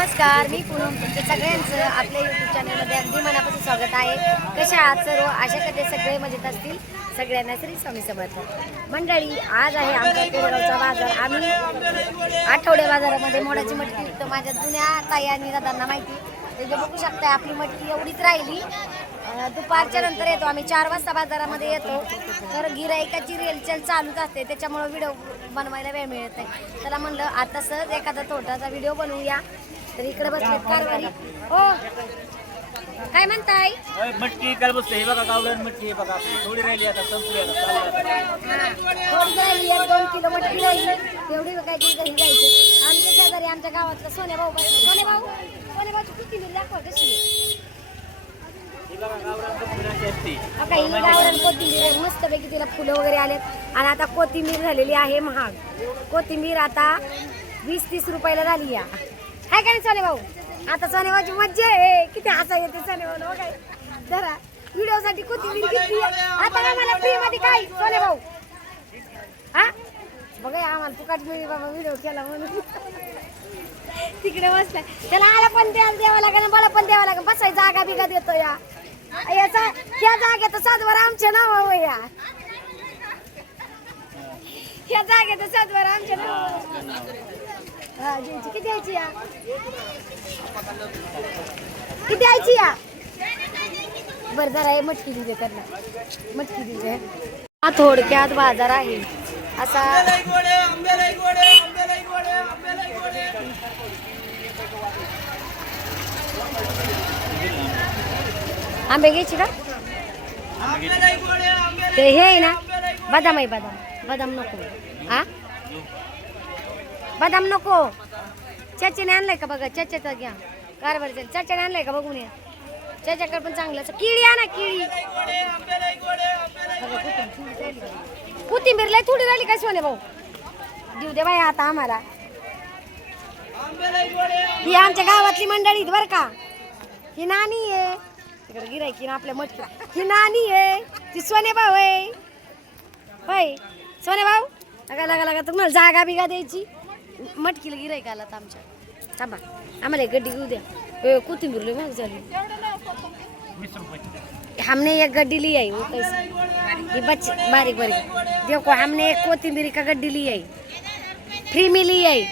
नमस्कार, मी पूनम. तुमच्या सगळ्यांचं आपल्या यूट्यूब चॅनलमध्ये अगदी मनापासून स्वागत आहे. कशा आहात सर्व? आशा करते सगळे मजेत असतील. सगळ्यांना श्री स्वामी समर्थ. मंडळी, आज आहे आमचा पेडगावचा बाजार. आम्ही आठवडे बाजारामध्ये मोडाची मटकी विकतो. माझ्या जुन्या ताई आणि दादांना माहिती. ते बघू शकता, आपली मटकी एवढीच राहिली. दुपारच्या नंतर येतो आम्ही 4 वाजता बाजारामध्ये येतो. तर गिराईकाची रेलचेल चालूच असते, त्याच्यामुळे व्हिडिओ बनवायला वेळ मिळत नाही. त्याला म्हणलं आता सहज एखादा छोटासा व्हिडिओ बनवूया. तर इकडे बसले कारभारी. हो, काय म्हणताय? मटकी काय बसते हे बघा, गावरान मटकी हे बघा. थोडी राहिली आता, संपली आता. थोडी राहिली, 1-2 किलो मटकी राहिली. तेवढी काय की घरी जायचं. आमच्या शेजारी आमच्या गावातला सोन्या भाऊ बसला. सोन्या भाऊची किती मिल दाखवा कशी आहे. काही गावरान कोथिंबीर मस्तपैकी, तिला फुलं वगैरे आलेत. आणि आता कोथिंबीर झालेली आहे महाग. कोथिंबीर आता 20-30 रुपयाला झाली या. काय काय सोने भाऊ? आता सोने भाऊची मज्जा आहे. किती हसा येते सोने भाऊ. काय जरा व्हिडिओ साठी कोथिंबीर किती आता आम्हाला फ्री मध्ये काय सोने भाऊ? हा बघा, आम्हाला फुकट मिळेल बाबा व्हिडिओ केला म्हणून. तिकडे बसलाय. त्याला आला पण द्यावा लागेल, मला पण द्यावा लागेल. बसाय जागा बिगा देतो या. त्या जागेत सातबार आमच्या नाव या. ह्या जागेत सातबार आमच्या नाव. हा, किती द्यायची या? किती द्यायची या? बरं जरा हे मटकी दिली त्यांना. मटकी दिली. हा थोडक्यात बाजार आहे असा. आंबे घ्यायची का? ते हे आहे ना, बदाम आहे. बदाम नको. हा, बदाम नको. चाच्याने आणलाय का बघा? चाच्याचा घ्या. कारभार चाच्याने आणलाय का बघून या. चाच्याकडे पण चांगलं असं. किळी आणा, किळी. कोथिंबीर लय थोडी राहिली काय सोने भाऊ? देऊ दे बाई आता आम्हाला. ही आमच्या गावातली मंडळी बर का. ही नानी आहे तिकडे गिरायकी ना आपल्या मटकी. ही नानी आहे, ती सोने भाऊ आहे. होय सोने भाऊ. लगा तुम्हाला जागा बिगा द्यायची. मटकीला गिरायक आला तर आमच्या. थांबा, आम्हाला एक गड्डी घेऊ द्या. कोथिंबीर लय महाग झाली. हमने एक गड्डी ली आई. वो कैसे ये बच्चे बारीक देखो, हमने एक कोथिंबीर का गड्डी ली आई. फ्री में ली आई.